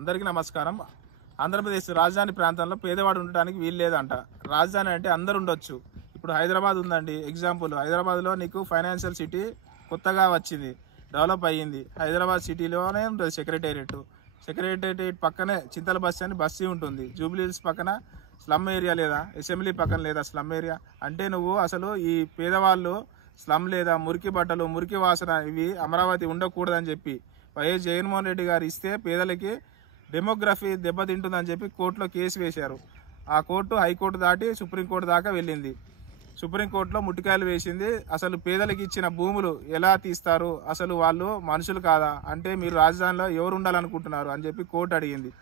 అందరికీ నమస్కారం. ఆంధ్రప్రదేశ్ రాజధాని ప్రాంతంలో పేదవాడు ఉండడానికి వీలు లేదంట. రాజధాని అంటే అందరు ఉండొచ్చు. ఇప్పుడు హైదరాబాద్ ఉందండి. ఎగ్జాంపుల్, హైదరాబాద్లో నీకు ఫైనాన్షియల్ సిటీ కొత్తగా వచ్చింది, డెవలప్ అయ్యింది. హైదరాబాద్ సిటీలోనే ఉంటుంది సెక్రటేరియట్ పక్కనే చింతల బస్సు అని బస్సు ఉంటుంది. జూబ్లీహిల్స్ పక్కన స్లమ్ ఏరియా లేదా, అసెంబ్లీ పక్కన లేదా స్లమ్ ఏరియా. అంటే నువ్వు అసలు ఈ పేదవాళ్ళు స్లమ్ లేదా మురికి బట్టలు, మురికి వాసన ఇవి అమరావతి ఉండకూడదని చెప్పి వైఎస్ జగన్మోహన్ రెడ్డి గారు ఇస్తే పేదలకి డెమోగ్రఫీ దెబ్బతింటుందని చెప్పి కోర్టులో కేసు వేశారు. ఆ కోర్టు హైకోర్టు దాటి సుప్రీంకోర్టు దాకా వెళ్ళింది. సుప్రీంకోర్టులో ముట్టికాయలు వేసింది. అసలు పేదలకు ఇచ్చిన భూములు ఎలా తీస్తారు, అసలు వాళ్ళు మనుషులు కాదా, అంటే మీరు రాజధానిలో ఎవరు ఉండాలనుకుంటున్నారు అని చెప్పి కోర్టు అడిగింది.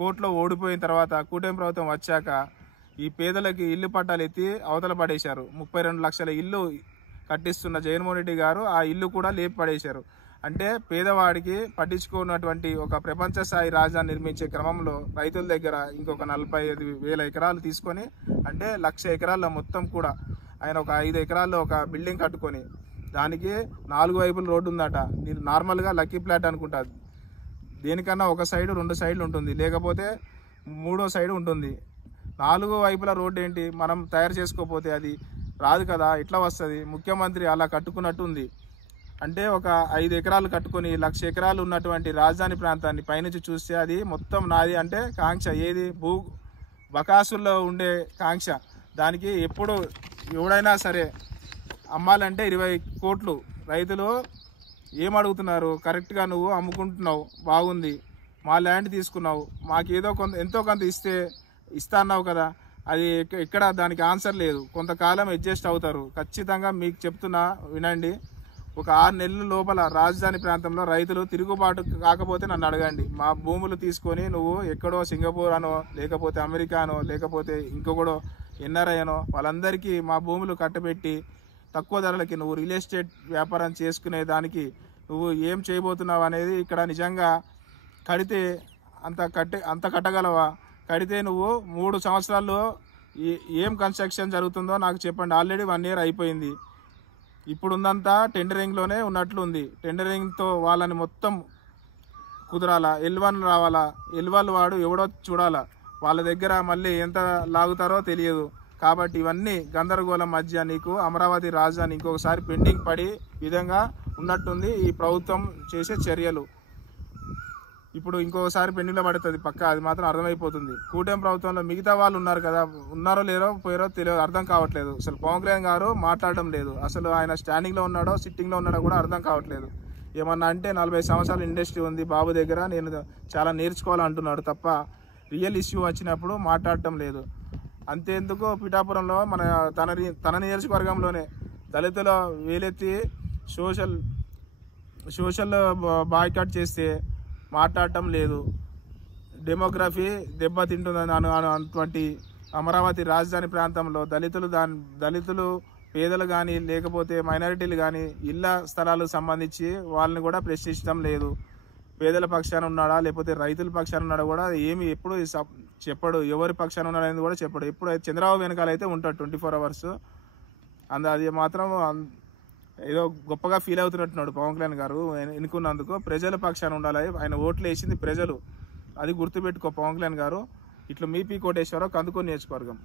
కోర్టులో ఓడిపోయిన తర్వాత కూటమి ప్రభుత్వం వచ్చాక ఈ పేదలకి ఇల్లు పట్టాలు ఎత్తి అవతల పడేశారు. 32 లక్షల ఇల్లు కట్టిస్తున్న జగన్మోహన్ రెడ్డి గారు ఆ ఇల్లు కూడా లేపి పడేశారు. అంటే పేదవాడికి పట్టించుకున్నటువంటి ఒక ప్రపంచ స్థాయి రాజధాని నిర్మించే క్రమంలో రైతుల దగ్గర ఇంకొక 45,000 ఎకరాలు తీసుకొని, అంటే 1,00,000 ఎకరాల్లో మొత్తం కూడా ఆయన ఒక 5 ఎకరాల్లో ఒక బిల్డింగ్ కట్టుకొని దానికి 4 వైపుల రోడ్డు ఉందట. నేను నార్మల్గా లక్కీ ప్లాట్ అనుకుంటా, దేనికన్నా ఒక సైడు 2 సైడ్లు ఉంటుంది, లేకపోతే 3వ సైడు ఉంటుంది. 4 వైపుల రోడ్డు ఏంటి మనం తయారు చేసుకోకపోతే అది రాదు కదా, ఎట్లా వస్తుంది? ముఖ్యమంత్రి అలా కట్టుకున్నట్టు ఉంది. అంటే ఒక 5 ఎకరాలు కట్టుకొని 1,00,000 ఎకరాలు ఉన్నటువంటి రాజధాని ప్రాంతాన్ని పైనుంచి చూస్తే అది మొత్తం నాది అంటే కాంక్ష, ఏది బకాసుల్లో ఉండే కాంక్ష. దానికి ఎప్పుడు ఎవడైనా సరే అమ్మాలంటే 20 కోట్లు. రైతులు ఏమడుగుతున్నారు? కరెక్ట్గా నువ్వు అమ్ముకుంటున్నావు, బాగుంది, మా ల్యాండ్ తీసుకున్నావు, మాకు ఏదో ఎంతో కొంత ఇస్తా అన్నావు కదా, అది ఎక్కడ దానికి ఆన్సర్ లేదు. కొంతకాలం అడ్జస్ట్ అవుతారు. ఖచ్చితంగా మీకు చెప్తున్నా వినండి, ఒక 6 నెలల లోపల రాజధాని ప్రాంతంలో రైతులు తిరుగుబాటు కాకపోతే నన్ను అడగండి. మా భూములు తీసుకొని నువ్వు ఎక్కడో సింగపూర్ అనో, లేకపోతే అమెరికానో, లేకపోతే ఇంకొకడో ఎన్ఆర్ఐ అనో వాళ్ళందరికీ మా భూములు కట్టబెట్టి తక్కువ ధరలకి నువ్వు రియల్ ఎస్టేట్ వ్యాపారం చేసుకునే దానికి నువ్వు ఏం చేయబోతున్నావు అనేది ఇక్కడ నిజంగా కడితే అంత కట్టగలవా? కడితే నువ్వు 3 సంవత్సరాల్లో ఏం కన్స్ట్రక్షన్ జరుగుతుందో నాకు చెప్పండి. ఆల్రెడీ 1 ఇయర్ అయిపోయింది. ఇప్పుడుందంతా టెండరింగ్లోనే ఉన్నట్లు ఉంది. టెండరింగ్తో వాళ్ళని మొత్తం కుదరాలా, L1 రావాలా, L1 వాడు ఎవడో చూడాలా, వాళ్ళ దగ్గర మళ్ళీ ఎంత లాగుతారో తెలియదు. కాబట్టి ఇవన్నీ గందరగోళం మధ్య నీకు అమరావతి రాజధాని ఇంకొకసారి పెండింగ్ పడి విధంగా ఉన్నట్టుంది ఈ ప్రభుత్వం చేసే చర్యలు. ఇప్పుడు ఇంకొకసారి పెండింగ్లో పడుతుంది పక్క, అది మాత్రం అర్థమైపోతుంది. కూటమి ప్రభుత్వంలో మిగతా వాళ్ళు ఉన్నారు కదా, ఉన్నారో లేరో పోయారో తెలియదు, అర్థం కావట్లేదు. అసలు పవన్ కళ్యాణ్ గారు మాట్లాడడం లేదు. అసలు ఆయన స్టాండింగ్లో ఉన్నాడో సిట్టింగ్లో ఉన్నాడో కూడా అర్థం కావట్లేదు. ఏమన్నా అంటే 40 సంవత్సరాల ఇండస్ట్రీ ఉంది బాబు దగ్గర, నేను చాలా నేర్చుకోవాలంటున్నాడు తప్ప రియల్ ఇష్యూ వచ్చినప్పుడు మాట్లాడటం లేదు. అంతేందుకు పిఠాపురంలో మన తన నియోజకవర్గంలోనే దళితుల వేలెత్తి సోషల్ బాయ్కాట్ చేస్తే మాట్లాడటం లేదు. డెమోగ్రఫీ దెబ్బతింటుందని అటువంటి అమరావతి రాజధాని ప్రాంతంలో దళితులు పేదలు కానీ లేకపోతే మైనారిటీలు కానీ ఇళ్ల స్థలాలు సంబంధించి వాళ్ళని కూడా ప్రశ్నించడం లేదు. పేదల పక్షాన ఉన్నాడా లేకపోతే రైతుల పక్షాన ఉన్నాడా కూడా ఏమి ఎప్పుడు చెప్పడు. ఎవరి పక్షాన ఉన్నాడనేది కూడా చెప్పడు. ఎప్పుడు చంద్రబాబు వెనకాల అయితే ఉంటాడు 24 అవర్స్. అది మాత్రం ఏదో గొప్పగా ఫీల్ అవుతున్నట్టున్నాడు పవన్ కళ్యాణ్ గారు ఎన్నుకున్నందుకు. ప్రజల పక్షాన ఉండాలి, ఆయన ఓట్లు వేసింది ప్రజలు, అది గుర్తుపెట్టుకో పవన్ కళ్యాణ్ గారు. ఇట్లా మీ పి కోటేశ్వరరావు, కందుకూరు నియోజకవర్గం.